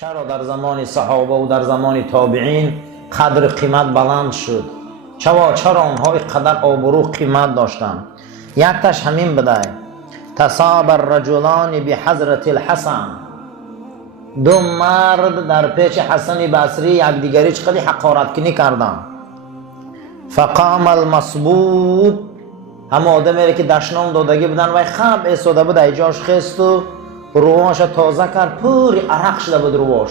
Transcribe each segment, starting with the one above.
چرا در زمان صحابه و در زمان تابعین قدر قیمت بلند شد؟ چرا آنها قدر آبرو قیمت داشتند؟ یک تاش همین بده. تصاب الرجلان بحضرت الحسن، دو مرد در پیش حسن بصری یکدیگری چقدر حقارت کنی کردند. فقام المصبوب، همه آدمی که دشنام دادگی بودن و خب ایستاده بود ایجاش خست و رواش تازه کرد، پوری عرق شده بود رواش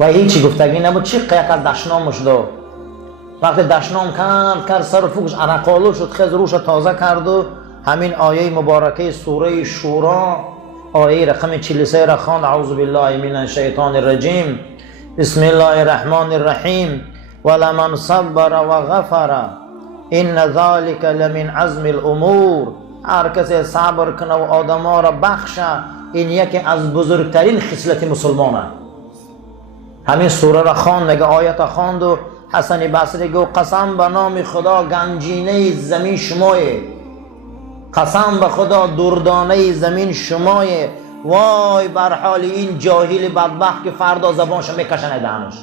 و هیچی گفتگی نبود. چی قیق از دشنامش داد. وقتی دشنام کرد سر فوقش عرقالو شد، خیز روش تازه کرد و همین آیه مبارکه سوره شورا آیه رقم 43 را خواند. اعوذ بالله من الشیطان الرجیم، بسم الله الرحمن الرحیم، ولمن صبر و غفر ان ذلك لمن عزم الامور. هر کسی صبر کنه و آدما را بخشه، این یکی از بزرگترین خصلت مسلمانه. همین سوره را خواند، نگه آیت خواند و حسن بصری گو قسم به نام خدا گنجینه زمین شمایه، قسم به خدا دردانه زمین شمایه. وای بر حال این جاهل بدبخت که فردا زبانش میکشنه دهنش.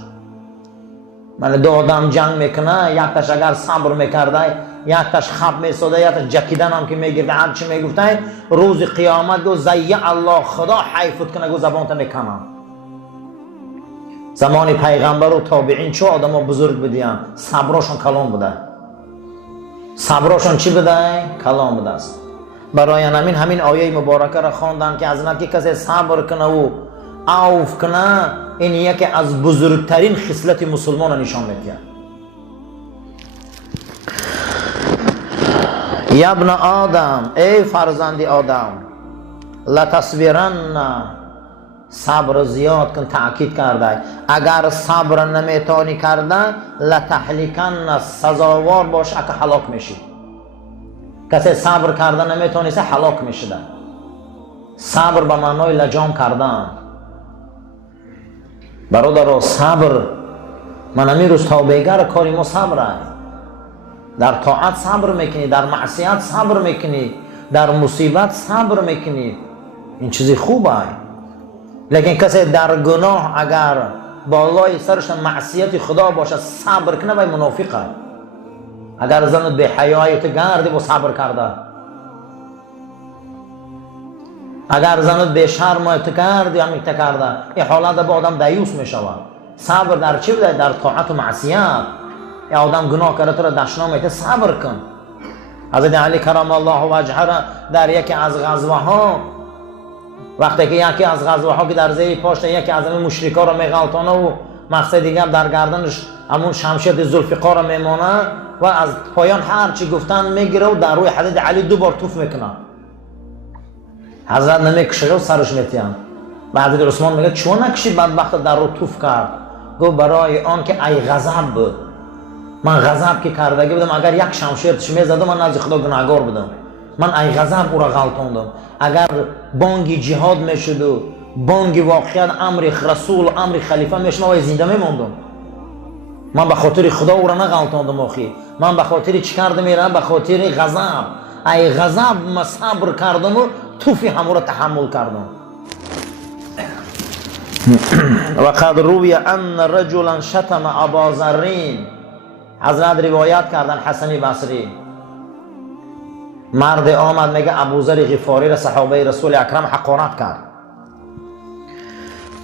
من دو آدم جنگ میکنه، یک تاش اگر صبر میکرده، یک تاش خب میساده، یک تاش جکیدن هم که میگرده، هر چی میگفته روز قیامت گو زیع الله خدا حیفت کنه گو زبانت میکنه. زمان پیغمبر و تابعین چه آدم ها بزرگ بودیان، صبراشون کلام بوده. صبراشون چی بوده؟ کلام بوده است. برای همین آیه مبارکه را خواندن که از که کسی صبر کنه و عوف کنه، این یکی از بزرگترین خصلت مسلمان نشان میده. یا ابن آدم، ای فرزند آدم، لتصبرن، صبر زیاد کن. تأکید کرده اگر صبر نمیتونی کرده لتهلکن، سزاوار باشه که هلاک میشی. کسی صبر کرده نمیتونی سه هلاک میشه. صبر به معنای لجام کردن. برادر صبر، من همین روز توبهگر کاری ما صبره. در طاعت صبر میکنی، در معصیت صبر میکنی، در مصیبت صبر میکنی، این چیزی خوبه. لیکن کسی در گناه اگر بالای سرش معصیت خدا باشه صبر کنه و منافقه. اگر زنت به حیایت گردی با صبر کرده، اگر زنت به شرمت کردی همیت کرده، این حالت با آدم دیوس میشود. صبر در چی بوده؟ در طاعت و معصیت. یا آدم گناه کرده تو را دشنام میده، صبر کن. حضرت علی کرم الله وجهه در یکی از غزوه ها، وقتی که یکی از غزوه ها که در زیر پاشت یکی از این مشرکا را میغلطانه و مقصد دیگه در گردنش همون شمشیر ذوالفقار را میمانه و از پایان هر چی گفتن میگیره و در روی حضرت علی دوبار توف میکنه. حضرت نمیکشه و سرش میتیان. و حضرت عثمان میگه چون نکشی بدبخت در رو توف کرد؟ گو برای آن که ای غضب بود، من غضب که کردگی بودم، اگر یک شمشیر چمی زدم من نزد خدا گناهگار بودم، من ای غضب او را غلطاندم. اگر بانگی جهاد میشد و بانگی واقعیت امر رسول امر خلیفه میشد و زنده میموندم. من به خاطر خدا او را نغلطاندم. آخی من به خاطر چی کردم؟ میرم به خاطر غضب. ای غضب من صبر کردم و توفی همو را تحمل کردم. وقد روی ان رجلا شتم ابا ذر، حضرت روایت کردن حسن بصری، مرد آمد میگه ابو ذر غفاری را صحابه رسول اکرم حقارت کرد.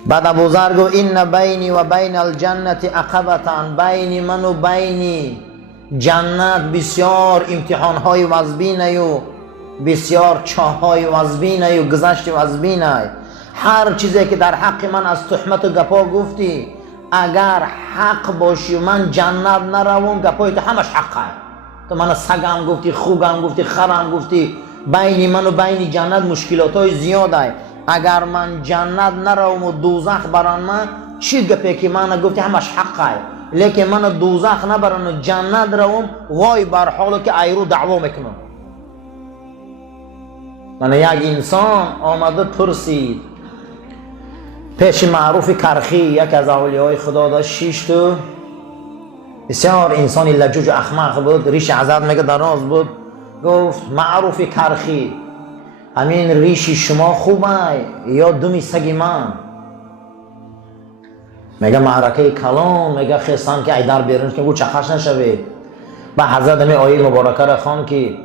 بعد ابو ذر گفت ان بینی و بین الجنت عقبتان، بین من و بین جنت بسیار امتحانهای وزبینه و بسیار چاههای وزبینه و گذشت وزبینه. هر چیزی که در حق من از تهمت و گپا گفتی، اگر حق باشی و من جنت نروم، گپای تو همش حقه. تو من سگم گفتی، خوگم گفتی، خرم گفتی، بین من و بین جنت مشکلات های زیاده. اگر من جنت نروم و دوزخ بران من، چی گپی که من گفتی همش حقه. لیکن من دوزخ نبرن و جنت روم، وای بر حالا که ایرو دعوا میکنم. من یک انسان آمده پرسید پیش معروف کرخی، یک از اولیای خدا داشت، 6 تا بسیار انسانی لجوج و احمق بود، ریش حضرت میگه دراز بود. گفت معروف کرخی، همین ریشی شما خوبه یا دمی سگی من؟ میگه معرکه کلان، میگه خستان که ایدار بیرون که او چخش نشوه. با حضرت می آیه مبارکه را خوان که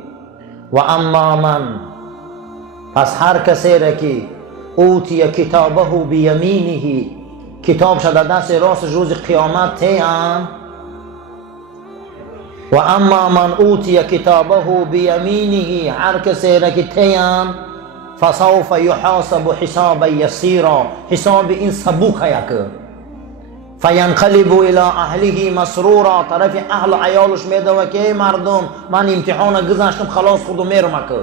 و اما من، پس هر کسی را که اوتی کتابه بیمینه، کتاب شده دست راست روز قیامت تیان. و اما من اوتی کتابه بیمینه، هر کسی را که تیان فسوف یحاسب حسابا یسیرا، حساب این سبوک یک. فینقلب الی اهله مسرورا، طرف اهل و عیالش میدوه که مردم من امتحان گذاشتم خلاص خودو میرم که.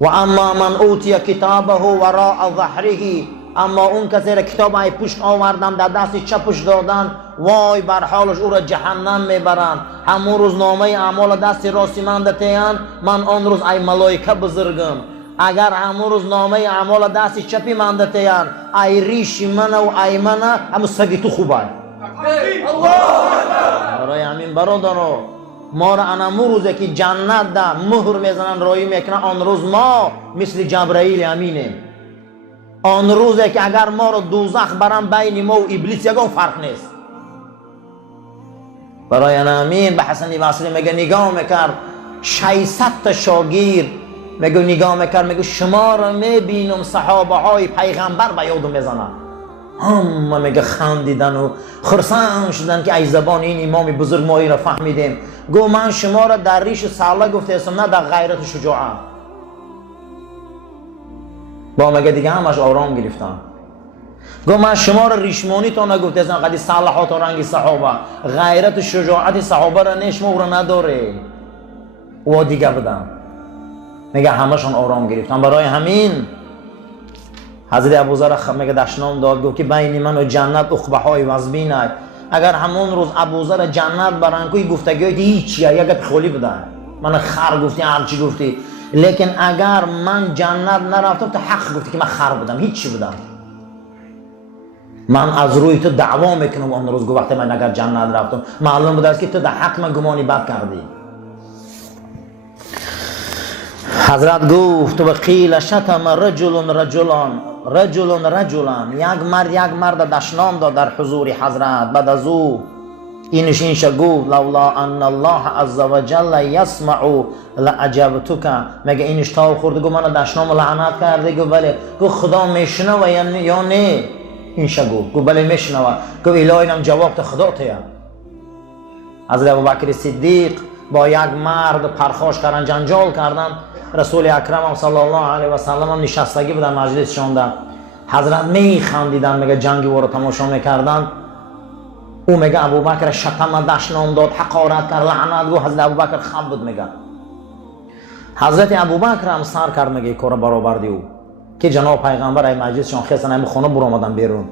و اما من اوتی کتابه وراء ظهره، اما اون کسی را کتاب ای پشت آوردن در دست چپش دادن، وای بر حالش او را جهنم میبرند. همون روز نامه اعمال دست راستی من دتیان، من آن روز ای ملائکه بزرگم. اگر همون روز نامه اعمال دست چپی من دتیان، ای ریش من و ای من همون سگی تو خوبه. برای همین برادران ما را انمو روزه که جنت ده مهر میزنن رایی میکنن، آن روز ما مثل جبرائیل امینیم. آن روزه که اگر ما رو دوزخ برن بین ما و ابلیس یکم فرق نیست. برای همین به حسن بصری میگه نگاه میکرد 600 تا شاگرد، میگه نگاه میکرد میگه شما رو میبینم صحابه های پیغمبر به یادم میزنن. همه میگه خندیدن و خرسند شدن که ای زبان این امام بزرگ ما را فهمیدیم. گو من شما را در ریش ساله گفته اسم، نه در غیرت شجاعت. با مگه دیگه همش آرام گرفتن. گو من شما را ریشمانی تا نگفته اسم، قدی صلاحات و رنگ صحابه، غیرت و شجاعت صحابه را نشما او را نداره و دیگه بدن. میگه همشون آرام گرفتن. برای همین حضرت ابوذر میگه دشنام داد، گفت که بین من و جنت عقبه های وزبین است. اگر همون روز ابوذر جنت برن کوی گفتگی هیچیه، یک خالی بدن من خر گفتی هرچی گفتی، لیکن اگر من جنت نرفتم تو حق گفتی که من خر بدم، هیچی بدم. من از روی تو دعوا میکنم اون روز وقتی من اگر جنت رفتم، معلوم بود است که تو در حق من گمانی بد کردی. حضرت گفت و قیل شتم رجلان، یک مرد دشنام داد در حضور حضرت. بعد از او اینش گفت لولا ان الله عز وجل یسمع لعجبتک، مگه اینش تا خورده گفت من دشنام لعنت کرده. گفت بله. گفت خدا میشنوه یا نه؟ اینش گفت بله میشنوه. گفت الهی اینم جواب تو خدا تیه. حضرت ابوبکر صدیق با یک مرد پرخاش کردن، جنجال کردن. رسول اکرم صلی الله علیه و سلم هم نشستگی بودن مجلس شونده. حضرت میخندیدن، میگه جنگی او رو تماشا میکردن. او میگه ابوبکر شتم دشنام داد، حقارت کرد، لعنت گفت. حضرت ابوبکر خم بود. میگه حضرت ابوبکر هم سر کرد، میگه کار برآوردی او که جناب پیغمبر ای مجلس شون خستن ای خونه برو آمدن بیرون.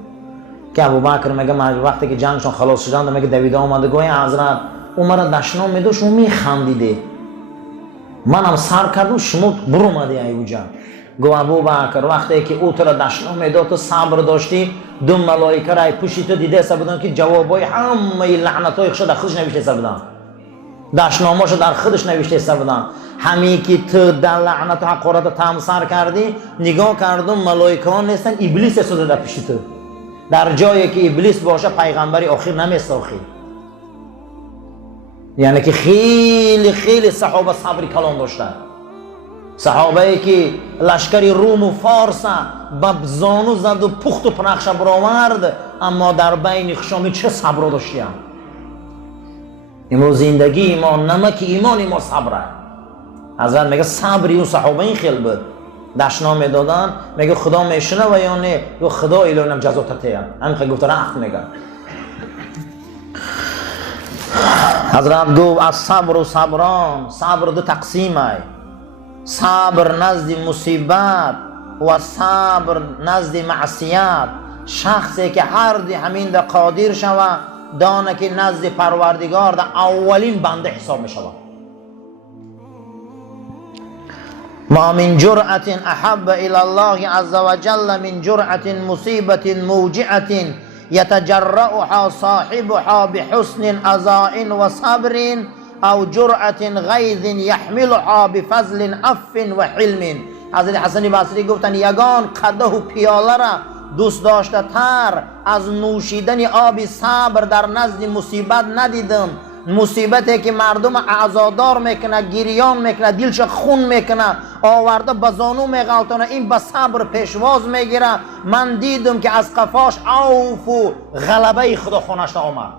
که ابوبکر میگه وقتی که جنگشون خلاص شدند میگه دویده آمده، گویا حضرت او مرا دشنام میداد شما میخندیده، منم سر کردم شما برو اومدی ای اوجا. گو ابوبکر وقتی که او تو را دشنام میداد تو صبر داشتی، دو ملائکه را پشت تو دیده بودن که جوابای همه لعنتای خودش در خودش نوشته بودن، دشناماشو در خودش نوشته بودن. همین که تو در لعنت و حقارت تمسر کردی، نگاه کردم ملائکه ها نیستن، ابلیس استاده در پیش تو. در جایی که ابلیس باشه پیغمبری آخر نمیساخی. یعنی که خیلی خیلی صحابه صبری کلان داشتن. صحابه‌ای که لشکری روم و فارس به زانو زد و پخت و پرخش برآورد، اما در بین خشامی چه صبر داشتیم. امروز زندگی ایمان، نمک ایمان ما صبره. حضرت میگه صبری اون صحابه این خیلی بود. دشنام میدادن، میگه خدا میشنه و یا نه؟ و خدا الهی جزا تتیه. همین که گفت رفت میگه. حضرت گفت از صبر و صبران، صبر دو تقسیمه. صبر نزد مصیبت و صبر نزد معصیت. شخصی که هر دی همین ده قادر شوه، دانه که نزد پروردگار ده اولین بنده حساب می شود. ما من جرأت احب الى الله عز وجل من جرأت مصیبت موجعت یتجرأها صاحبها بحسن عزاء و صبر او جرأت غیظ یحملها بفضل عفو و حلم. حضرت حسن بصری گفتن یگان قده و پیاله را دوست داشته تر از نوشیدن آب صبر در نزد مصیبت ندیدم. مصیبتی که مردم عزادار میکنه، گریان میکنه، دلش خون میکنه، آورده به زانو میغلطونه، این به صبر پیشواز میگیره. من دیدم که از قفاش عوف و غلبه خدا خونش آمد.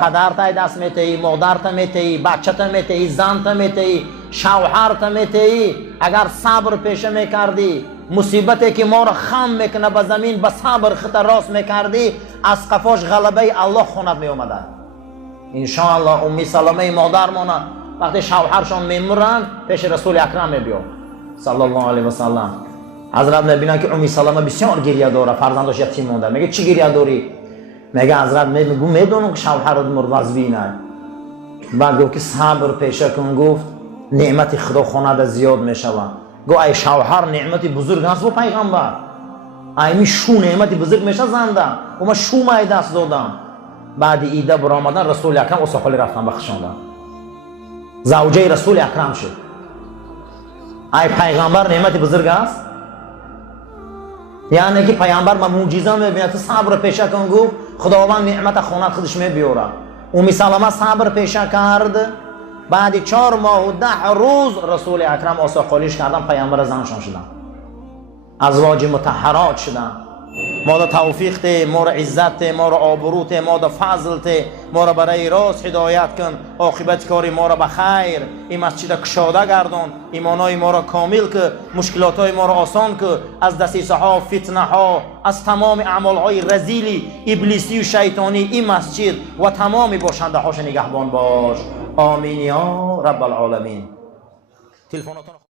پدرت دست میتهی، مادرت میتهی، بچت میتهی، زنت میتهی، شوهرت میتهی. اگر صبر پیشه میکردی، مصیبتی که ما را خم میکنه به زمین به صبر خط راست میکردی، از قفاش غلبه الله خونت میومده. انشاءالله امی سلمه مادرمون وقتی شوهرشان میمرند پیش رسول اکرم میبیاد صلی الله علیه و سلم. حضرت میبینن که امی سلمه بسیار گریه داره، فرزندش یتیم مونده. میگه چی گریه داری؟ میگه حضرت میدونم که شوهرت مرد وزوینه. بعد گفت که صبر پیشه کن. گفت نعمت خدا خونت زیاد میشود. گو ای شوهر نعمتی بزرگ است و پیغمبر، ایمی شو نعمتی بزرگ میشه زنده و ما شو مای دست دادم. بعد ایده برآمدن رسول اکرم اسخالی رفتن بخشاندن، زوجه رسول اکرم شد. ای پیغمبر نعمتی بزرگ است، یعنی که پیغمبر ما معجزه میبینه تو صبر پیشه کن. گفت خداوند نعمت خونت خودش میبیاره. امی سلمه صبر پیشه کرد. بعد 4 ماه و 10 روز رسول اکرم آساخالیش کردن، پیامبر زنشان شدن، ازواج مطهرات شدن. ما را توفیق ده، ما را عزت ده، ما را آبرو ده، ما را فضل ده، ما را برای راست هدایت کن. عاقبت کاری ما را به خیر. این مسجد کشاده گردان، ایمانای ما را کامل که، مشکلاتای ما را آسان که، از دسیسه ها، فتنه ها، از تمام اعمال های رذیلی ابلیسی و شیطانی این مسجد و تمام باشنده هاش نگهبان باش. آمین یا رب العالمین. تلفناتون